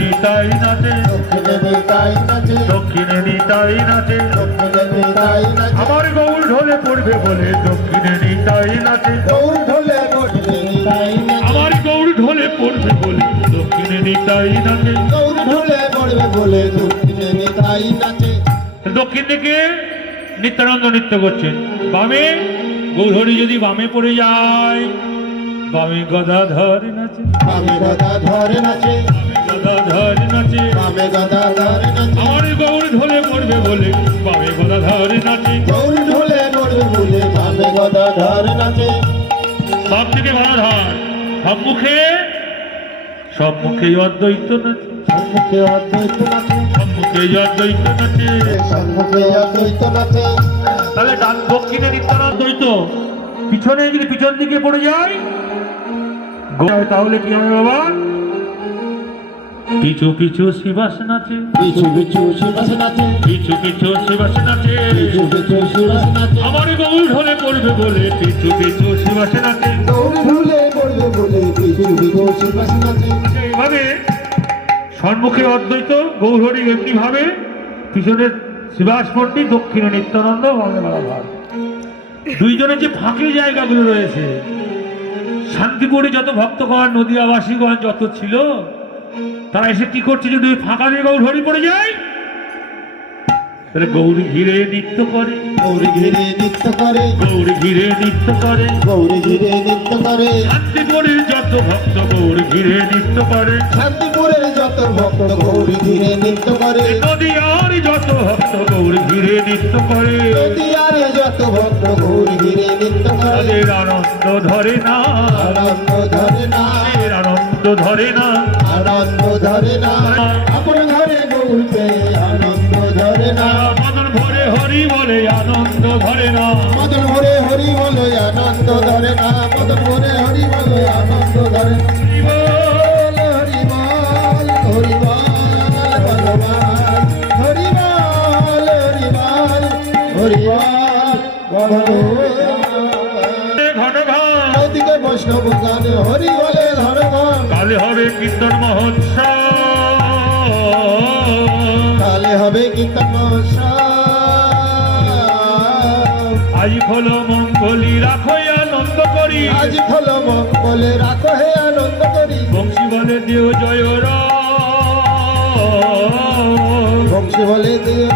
নিতাই নাচে, দক্ষিণে নিতাই নাচে, দক্ষিণে নিতাই নাচে, দক্ষিণে নিতাই নাচে, আমার গৌর ঢোলে পড়বে বলে দক্ষিণে নিতাই নাচে, গৌর ঢোলে পড়বে নিতাই নাচে, আমার গৌর ঢোলে পড়বে বলে দক্ষিণে নিতাই নাচে। গৌর ঢোলে পড়বে বলে দক্ষিণে নিতাই নাচে। দক্ষিণ দিকে নিত্যানন্দ নৃত্য করছেন, বামে গৌরহরি যদি বামে পড়ে যায়, বামে গদাধর নাচে, বামে গদাধর নাচে, গদাধর নাচে, বামে গদাধর নাচে, আমার গৌর ঢোলে পড়বে বলে বামে গদাধর নাচে। গৌর ঢোলে পড়বে বলে বামে গদাধর নাচে। সব থেকে গদাধর, সব মুখে অদ্বৈত নাচে, সম্মুখে অদ্বৈত নাচে, সব মুখে অদ্বৈত নাচে। সম্মুখে অদ্বৈত নাচে। তাহলে ডান দক্ষিণে নিত্যানন্দ দ্বৈত, পিছনে যদি পিছন দিকে পড়ে যায় তাহলে কি হবে বাবা? পিছু পিছু শিবাস নাচে, পিছু পিছু শিবাস নাচে, পিছু পিছু শিবাস নাচে, পিছু পিছু শিবাস নাচে, আমার গৌর ঢোলে পড়বে বলে পিছু পিছু শিবাস নাচে। গৌর ঢোলে পড়বে বলে পিছু পিছু শিবাস নাচে। এইভাবে সম্মুখে অদ্বৈত গৌরহরি, এমনি ভাবে পিছনে শিবাস পণ্ডিত, দক্ষিণে নিত্যানন্দ, বামে গদাধর। দুইজনের যে ফাঁকি জায়গাগুলো রয়েছে, শান্তিপুরে যত ভক্তগণ নদিয়াবাসীগণ যত ছিল, তারা এসে কি করছে, যদি ওই ফাঁকা দিয়ে গৌরহরি পড়ে যায় তাহলে গৌরী ঘিরে নৃত্য করে, গৌরী ঘিরে নৃত্য করে, গৌরী ঘিরে নৃত্য করে, গৌরী ঘিরে নৃত্য করে, শান্তিপুরের যত ভক্ত গৌরী ঘিরে নৃত্য করে, শান্তিপুরের যত ভক্ত গৌরী ঘিরে নৃত্য করে, নদিয়ার যত ভক্ত গৌরী ঘিরে নৃত্য করে, নদিয়ার যত ভক্ত গৌরী ঘিরে নৃত্য করে। তাদের আনন্দ ধরে না, আনন্দ ধরে না, তাদের আনন্দ ধরে না, আনন্দ ধরে না, আপন ঘরে গৌর পেয়ে আনন্দ ধরে না, মদন ভরে হরি বলে আনন্দ ধরে না, মদন ভরে হরি বলে আনন্দ ধরে না, মদন ভরে হরি বলে আনন্দ ধরে না। হরি বল, হরি বল, ভগবান, হরি বল, হরি বল, হরি বল, ভগবান। ঘন ঘন ওদিকে বৈষ্ণব গানে হরি বলে ধর্মন, কালে হবে কীর্তন মহোৎসব, কালে হবে কীর্তন মহোৎসব। আজ হলো মঙ্গলি রাখো আনন্দ করি, আজ হলো মঙ্গলে রাখো হে আনন্দ করি, বংশী বলে দেও জয় রাম, বংশী বলে দিও